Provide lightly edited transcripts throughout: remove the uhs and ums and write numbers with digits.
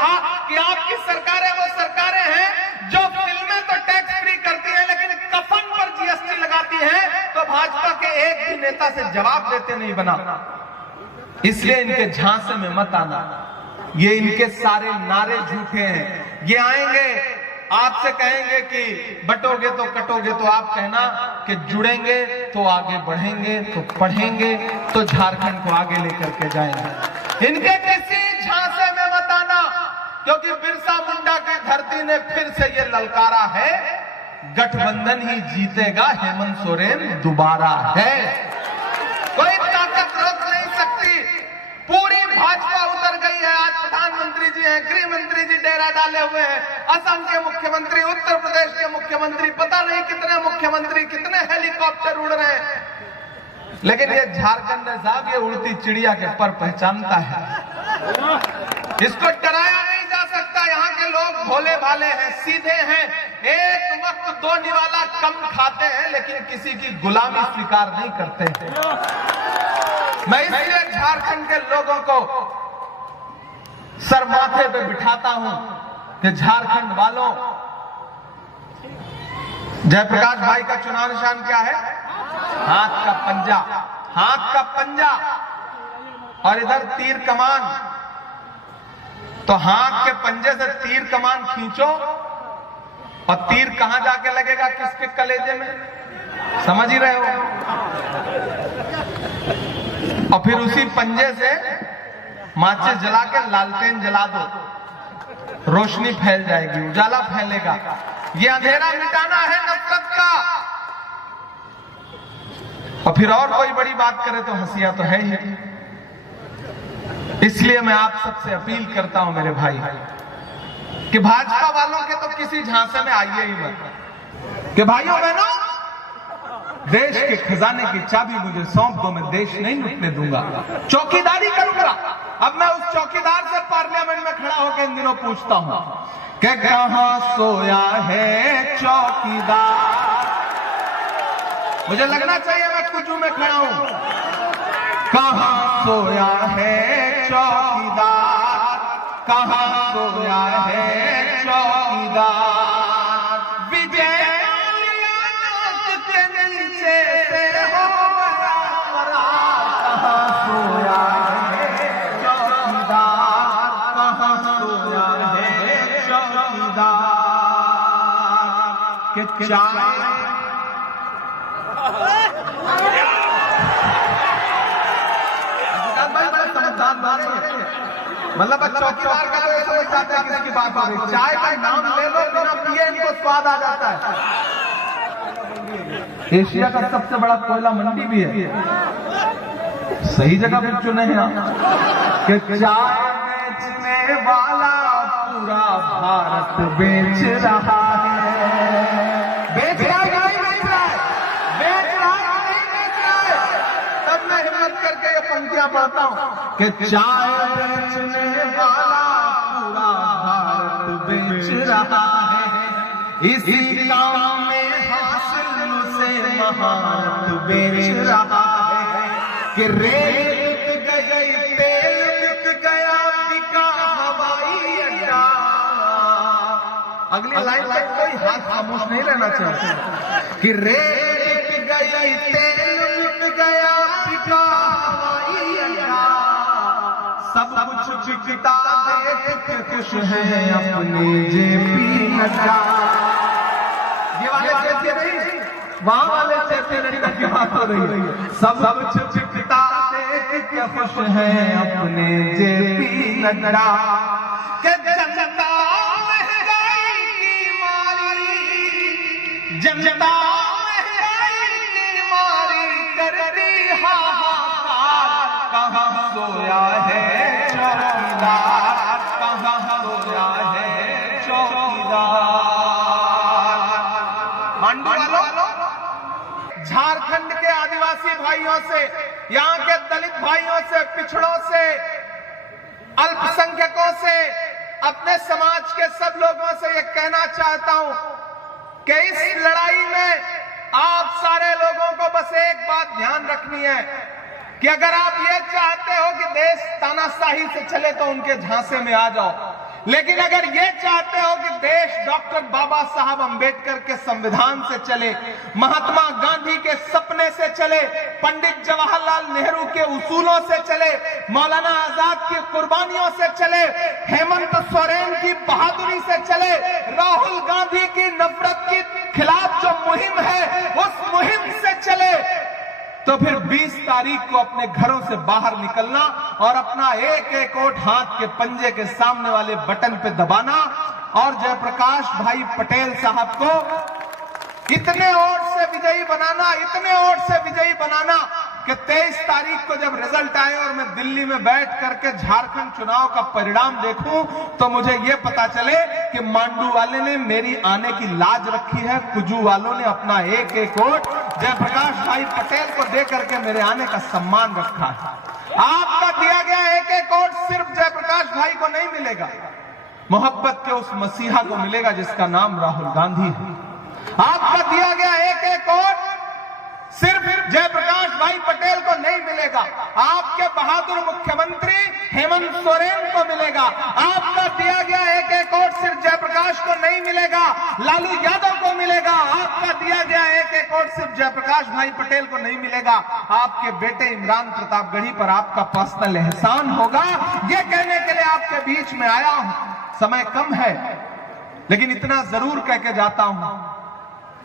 कहा कि आपकी सरकारें वो सरकारें हैं जो फिल्में तो टैक्स फ्री करती हैं लेकिन कफन पर जीएसटी लगाती हैं, तो भाजपा के एक भी नेता से जवाब देते नहीं बना। इसलिए इनके झांसे में मत आना, ये इनके सारे नारे झूठे हैं। ये आएंगे आपसे कहेंगे कि बटोगे तो कटोगे, तो आप कहना कि जुड़ेंगे तो आगे बढ़ेंगे, तो पढ़ेंगे तो झारखंड को आगे लेकर के जाएंगे। इनके किसी झांसे में मत आना, क्योंकि बिरसा मुंडा की धरती ने फिर से ये ललकारा है, गठबंधन ही जीतेगा, हेमंत सोरेन दोबारा है। कोई ताकत रोक नहीं सकती। पूरी भाजपा उतर गई है। आज प्रधानमंत्री जी हैं, गृह मंत्री जी डेरा डाले हुए हैं, असम के मुख्यमंत्री, उत्तर प्रदेश के मुख्यमंत्री, पता नहीं कितने मुख्यमंत्री, कितने हेलीकॉप्टर उड़ रहे हैं। लेकिन ये झारखंड साहब ये उड़ती चिड़िया के पर पहचानता है, इसको डराया नहीं जा सकता। यहाँ के लोग भोले भाले हैं, सीधे हैं, एक वक्त दो निवाला कम खाते हैं लेकिन किसी की गुलामी स्वीकार नहीं करते हैं। मैं इसलिए झारखंड के लोगों को सर माथे पे बिठाता हूं कि झारखंड वालों, जयप्रकाश भाई का चुनाव निशान क्या है? हाथ का पंजा, हाथ का पंजा, और इधर तीर कमान। तो हाथ के पंजे से तीर कमान खींचो और तीर कहां जाके लगेगा? किसके कलेजे में? समझ ही रहे हो। और फिर उसी पंजे से माचिस जला के लालटेन जला दो, रोशनी फैल जाएगी, उजाला फैलेगा। ये अंधेरा मिटाना है नफरत का। और फिर और कोई बड़ी बात करे तो हंसिया तो है ही। इसलिए मैं आप सबसे अपील करता हूं मेरे भाई कि भाजपा वालों के तो किसी झांसे में आइए ही मत कि भाइयों बहनों, देश के खजाने की चाबी मुझे सौंप दो, मैं देश नहीं लूटने दूंगा, चौकीदारी करूंगा। अब मैं उस चौकीदार से पार्लियामेंट में खड़ा होकर इन दिनों पूछता हूं कि कहां सोया है चौकीदार। मुझे लगना चाहिए मैं कुजू में खड़ा हूं। कहां सोया है चौकीदार, कहां सोया है चौकीदार। विजय के नीचे से हो कहां सोया है चौकीदार, कहां सोया है चौकीदार। के चाय मतलब चौकीदार का तो ये समझ जाते हैं किसकी बात हो रही। चाय का नाम ले लो, बिना पिए इनको स्वाद आ जाता है। एशिया का सबसे बड़ा कोयला मंडी भी है, सही जगह पर चुने हैं आप कि चाय बेचने वाला पूरा भारत बेच रहा है। बेच रहा है, बेच रहा है, बेच रहा है, नहीं बेच रहा है। तब मैं हिम्मत करके ये पंक्तियां पढ़ता हूं कि चाय बेचने वाला पूरा भारत बेच रहा है, इसी काम में हासिल उसे महारत बेच रहा है कि रेत बिक गई, तेल बिक गया, बिका हवाई अड्डा। अगली लाइन तक कोई हाथ खामोश नहीं रहना चाहिए कि रेत बिक गई, तेल बिक गया, बिका हवाई अड्डा। सब कुछ बिकता देख के खुश है अपने जेपी नड्डा। ये वाले चेते नहीं, वहां वाले चेते नड्डा की बात हो रही है। सब कुछ बिकता देख के खुश है अपने जेपी नड्डा। के जनता महंगाई की मारी, जनता महंगाई की मारी कर रही हाहाकार। कहां सोया है चौकीदार, कहां सोया है चौकीदार। मांडू वालों, झारखंड के आदिवासी भाइयों से, यहाँ के दलित भाइयों से, पिछड़ों से, अल्पसंख्यकों से, अपने समाज के सब लोगों से ये कहना चाहता हूं कि इस लड़ाई में आप सारे लोगों को बस एक बात ध्यान रखनी है कि अगर आप ये चाहते हो कि देश तानाशाही से चले तो उनके झांसे में आ जाओ। लेकिन अगर ये चाहते हो कि देश डॉक्टर बाबा साहब अंबेडकर के संविधान से चले, महात्मा गांधी के सपने से चले, पंडित जवाहरलाल नेहरू के उसूलों से चले, मौलाना आजाद की कुर्बानियों से चले, हेमंत सोरेन की बहादुरी से चले, राहुल गांधी की नफरत के खिलाफ जो मुहिम है उस मुहिम से चले, तो फिर 20 तारीख को अपने घरों से बाहर निकलना और अपना एक एक वोट हाथ के पंजे के सामने वाले बटन पे दबाना और जयप्रकाश भाई पटेल साहब को इतने वोट से विजयी बनाना, इतने वोट से विजयी बनाना कि 23 तारीख को जब रिजल्ट आए और मैं दिल्ली में बैठ करके झारखंड चुनाव का परिणाम देखूं तो मुझे यह पता चले कि मांडू वाले ने मेरी आने की लाज रखी है, कुजू वालों ने अपना एक एक वोट जयप्रकाश भाई पटेल को दे करके मेरे आने का सम्मान रखा है। आपका दिया गया एक एक वोट सिर्फ जयप्रकाश भाई को नहीं मिलेगा, मोहब्बत के उस मसीहा को मिलेगा जिसका नाम राहुल गांधी है। आपका दिया गया एक एक वोट सिर्फ जयप्रकाश भाई पटेल को नहीं मिलेगा, आपके बहादुर मुख्यमंत्री हेमंत सोरेन को मिलेगा। आपका दिया गया एक एक वोट सिर्फ जयप्रकाश को नहीं मिलेगा, लालू यादव को मिलेगा। आपका दिया गया एक एक वोट सिर्फ जयप्रकाश भाई पटेल को नहीं मिलेगा, आपके बेटे इमरान प्रतापगढ़ी पर आपका पर्सनल एहसान होगा। ये कहने के लिए आपके बीच में आया हूं। समय कम है लेकिन इतना जरूर कह के जाता हूं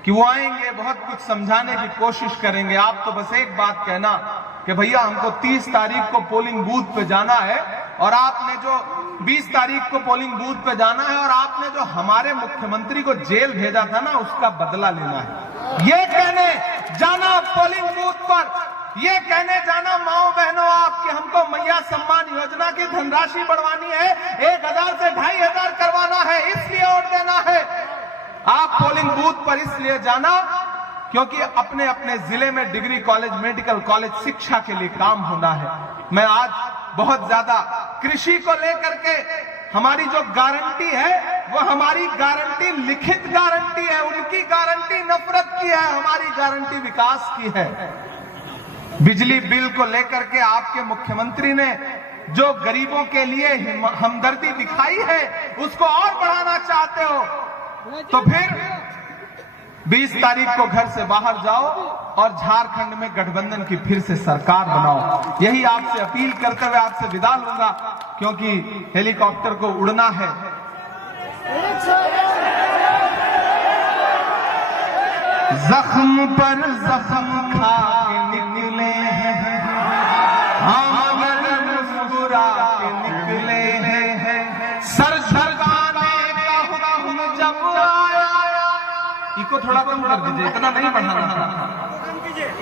कि वो आएंगे, बहुत कुछ समझाने की कोशिश करेंगे। आप तो बस एक बात कहना कि भैया हमको 30 तारीख को पोलिंग बूथ पे जाना है और आपने जो 20 तारीख को पोलिंग बूथ पे जाना है और आपने जो हमारे मुख्यमंत्री को जेल भेजा था ना उसका बदला लेना है। ये कहने जाना पोलिंग बूथ पर, ये कहने जाना माओ बहनों आपके हमको मैया सम्मान योजना की धनराशि बढ़वानी है, 1000 से 2500 करवाना है, इसलिए वोट देना है। आप पोलिंग बूथ पर इसलिए जाना क्योंकि अपने अपने जिले में डिग्री कॉलेज, मेडिकल कॉलेज, शिक्षा के लिए काम होना है। मैं आज बहुत ज्यादा कृषि को लेकर के हमारी जो गारंटी है वो हमारी गारंटी लिखित गारंटी है, उनकी गारंटी नफरत की है, हमारी गारंटी विकास की है। बिजली बिल को लेकर के आपके मुख्यमंत्री ने जो गरीबों के लिए हमदर्दी दिखाई है उसको और बढ़ाना चाहते हो तो फिर 20 तारीख को घर से बाहर जाओ और झारखंड में गठबंधन की फिर से सरकार बनाओ। यही आपसे अपील करते हुए आपसे विदा लूंगा क्योंकि हेलीकॉप्टर को उड़ना है। जख्म पर जख्म खा के निकले हैं, हम अगर मुस्कुरा के निकले हैं, सर झुकाने का हुक्म जब आया। इको थोड़ा कम कर दीजिए, इतना नहीं बढ़ाना था।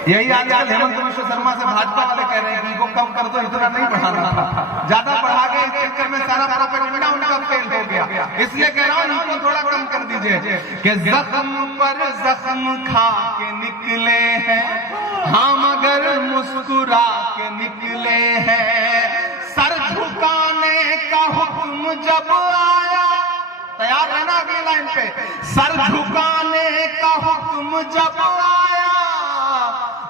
यही आजकल हेमंत विश्व शर्मा से भाजपा वाले कह रहे हैं कि इको कम कर दो, इतना नहीं बढ़ाना था। ज्यादा बढ़ा गए, इस चक्कर में सारा प्रोपेगेंडा उनका फेल हो गया। इसलिए कह रहा हूं इनको थोड़ा कम कर दीजिए कि जख्म पर जख्म खा के निकले हैं, हम अगर मुस्कुरा के निकले हैं, सर झुकाने का हुक्म जब आया। तैयार रहना अगली लाइन पे। सर झुकाने का हुक्म जब आया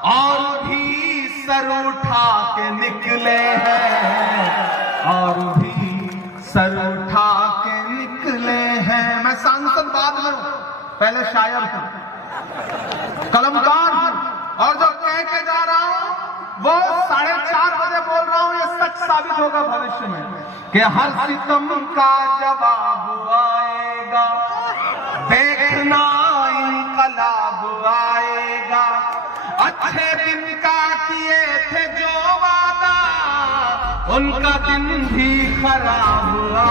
और भी सर उठा के निकले हैं, और भी सर उठा के निकले हैं। मैं सांसद बाद में हूं, पहले शायर हूं, कलमकार हूं और जो कह के जा रहा हूं वो 4:30 बजे बोल रहा हूं। ये सच साबित होगा भविष्य में कि हर सितम का जवाब आएगा, देखना इनकलाब आएगा। अच्छे दिन का किए थे जो वादा, उनका दिन भी खराब हुआ।